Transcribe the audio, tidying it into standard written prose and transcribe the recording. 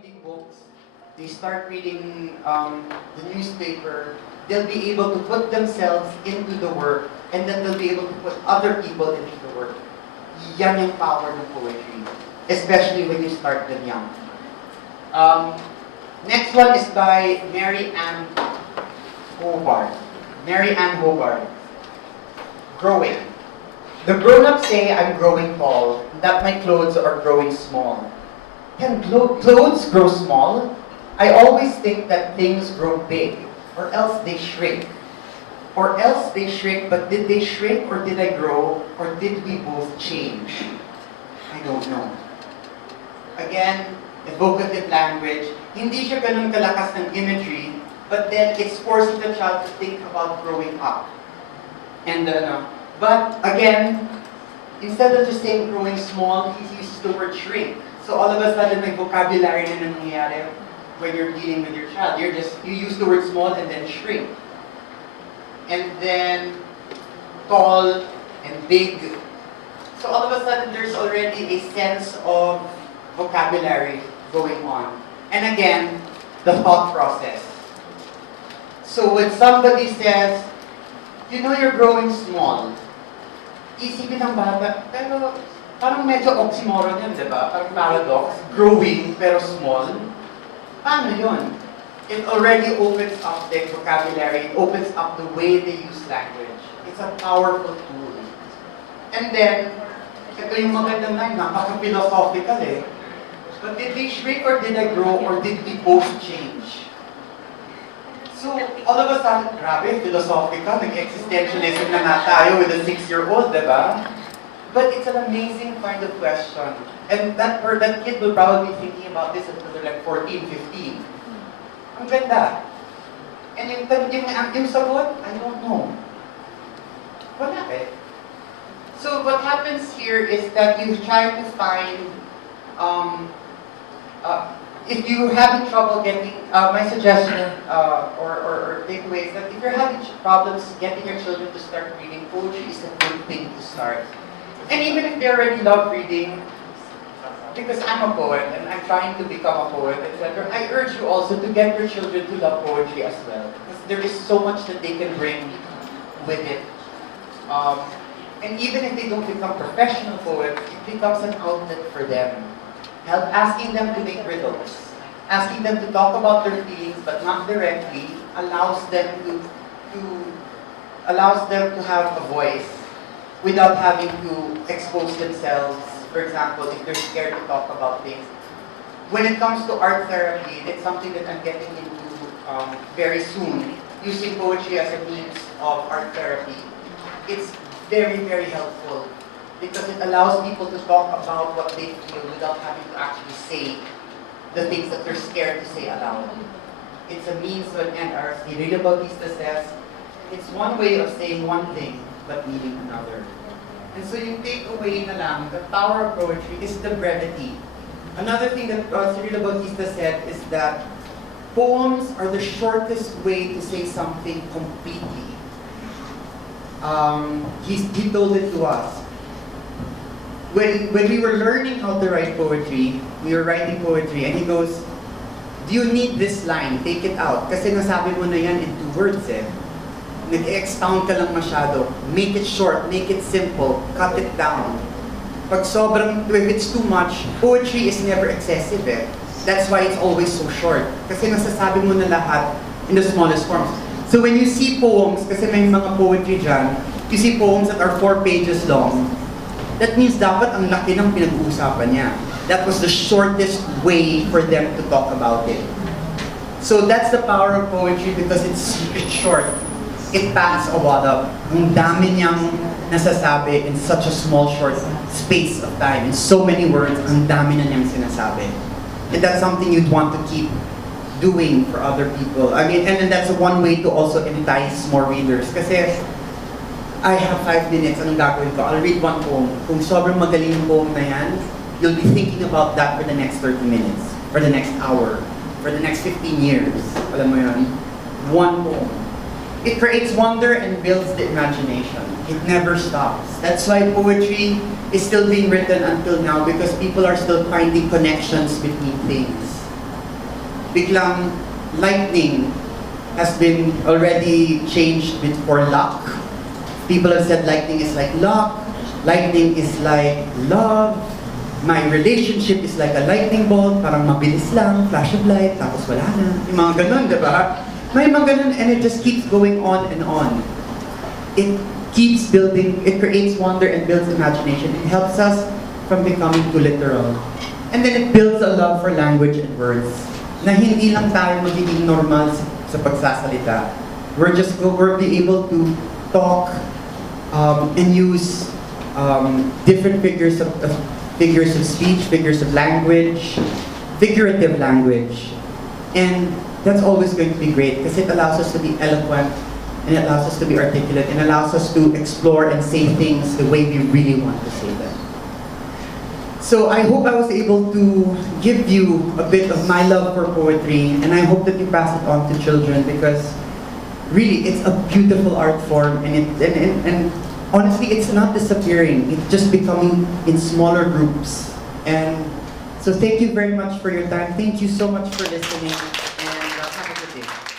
reading books, they start reading the newspaper, they'll be able to put themselves into the work, and then they'll be able to put other people into the work. Yan yung power ng poetry, especially when you start them young. Next one is by Mary Ann Hobart. Mary Ann Hobart. Growing. The grown-ups say I'm growing tall, that my clothes are growing small. Can clothes grow small? I always think that things grow big, or else they shrink. Or else they shrink, but did they shrink or did I grow, or did we both change? I don't know. Again, evocative language. Hindi siya ganun kalakas ng imagery, but then it's forcing the child to think about growing up. And but again, instead of just saying growing small, he uses the word shrink. So all of a sudden, may vocabulary na nangyayari when you're dealing with your child. You use the word small and then shrink. And then tall and big. So all of a sudden, there's already a sense of vocabulary going on. And again, the thought process. So when somebody says, you know you're growing small, isipin ng bata, pero parang medyo oxymoron yun, di ba? Parang paradox, growing pero small. Paano yun? It already opens up their vocabulary, it opens up the way they use language. It's a powerful tool. And then, ito yung magandang line, napaka-philosophical eh. But did they shrink or did I grow or did we both change? So, all of a sudden, grabe, philosophical, nag-existentialism na nga tayo with a 6-year-old, diba? But it's an amazing kind of question. And that kid will probably be thinking about this until they're like 14, 15. Ang ganda. And yung sagot, I don't know. Wala eh. So what happens here is that you try to find, if you're having trouble getting, my suggestion or takeaway is that if you're having problems getting your children to start reading, poetry is a good thing to start. And even if they already love reading, because I'm a poet and I'm trying to become a poet, etc., I urge you also to get your children to love poetry as well. Because there is so much that they can bring with it. And even if they don't become professional poets, it becomes an outlet for them. Asking them to make riddles, asking them to talk about their feelings but not directly, allows them to have a voice without having to expose themselves. For example, if they're scared to talk about things. When it comes to art therapy, it's something that I'm getting into very soon, using poetry as a means of art therapy. It's very, very helpful because it allows people to talk about what they feel without having to actually say the things that they're scared to say aloud. It's a means to an end. As Irina Bautista says, it's one way of saying one thing but meaning another. And so yung takeaway na lang, the power of poetry is the brevity. Another thing that Cyril Bautista said is that poems are the shortest way to say something completely. He told it to us. When we were learning how to write poetry, we were writing poetry, and he goes, do you need this line? Take it out. Kasi nasabi mo na yan in 2 words eh. Nag-expound ka lang masyado. Make it short, make it simple, cut it down. Pag if it's too much, poetry is never excessive eh. That's why it's always so short. Kasi nasasabi mo na lahat in the smallest forms. So when you see poems, kasi may mga poetry dyan, you see poems that are 4 pages long, that means dapat ang laki ng pinag-uusapan niya. That was the shortest way for them to talk about it. So that's the power of poetry because it's short. It packs a lot up. Ang dami niyang nasasabi in such a small, short space of time. In so many words, ang dami na niyang sinasabi. And that's something you'd want to keep doing for other people. I mean, and then that's one way to also entice more readers. Kasi I have 5 minutes, anong gagawin ko? I'll read one poem. Kung sobrang magaling yung poem na yan, you'll be thinking about that for the next 30 minutes, for the next hour, for the next 15 years. Alam mo yun? One poem. It creates wonder and builds the imagination. It never stops. That's why poetry is still being written until now, because people are still finding connections between things. biglang lightning has been already changed for luck. People have said lightning is like luck, lightning is like love, my relationship is like a lightning bolt, parang mabilis lang, flash of light, tapos wala na. Yung mga ganun, di ba? May mga ganun, and it just keeps going on and on. It keeps building, it creates wonder and builds imagination. It helps us from becoming too literal. And then it builds a love for language and words, na hindi lang tayo magiging normal sa pagsasalita. We're be able to talk and use different figures of speech, figures of language, figurative language. And that's always going to be great because it allows us to be eloquent, and it allows us to be articulate, and allows us to explore and say things the way we really want to say them. So I hope I was able to give you a bit of my love for poetry, and I hope that you pass it on to children, because really it's a beautiful art form, and honestly it's not disappearing, it's just becoming in smaller groups. And so thank you very much for your time, thank you so much for listening, and have a good day.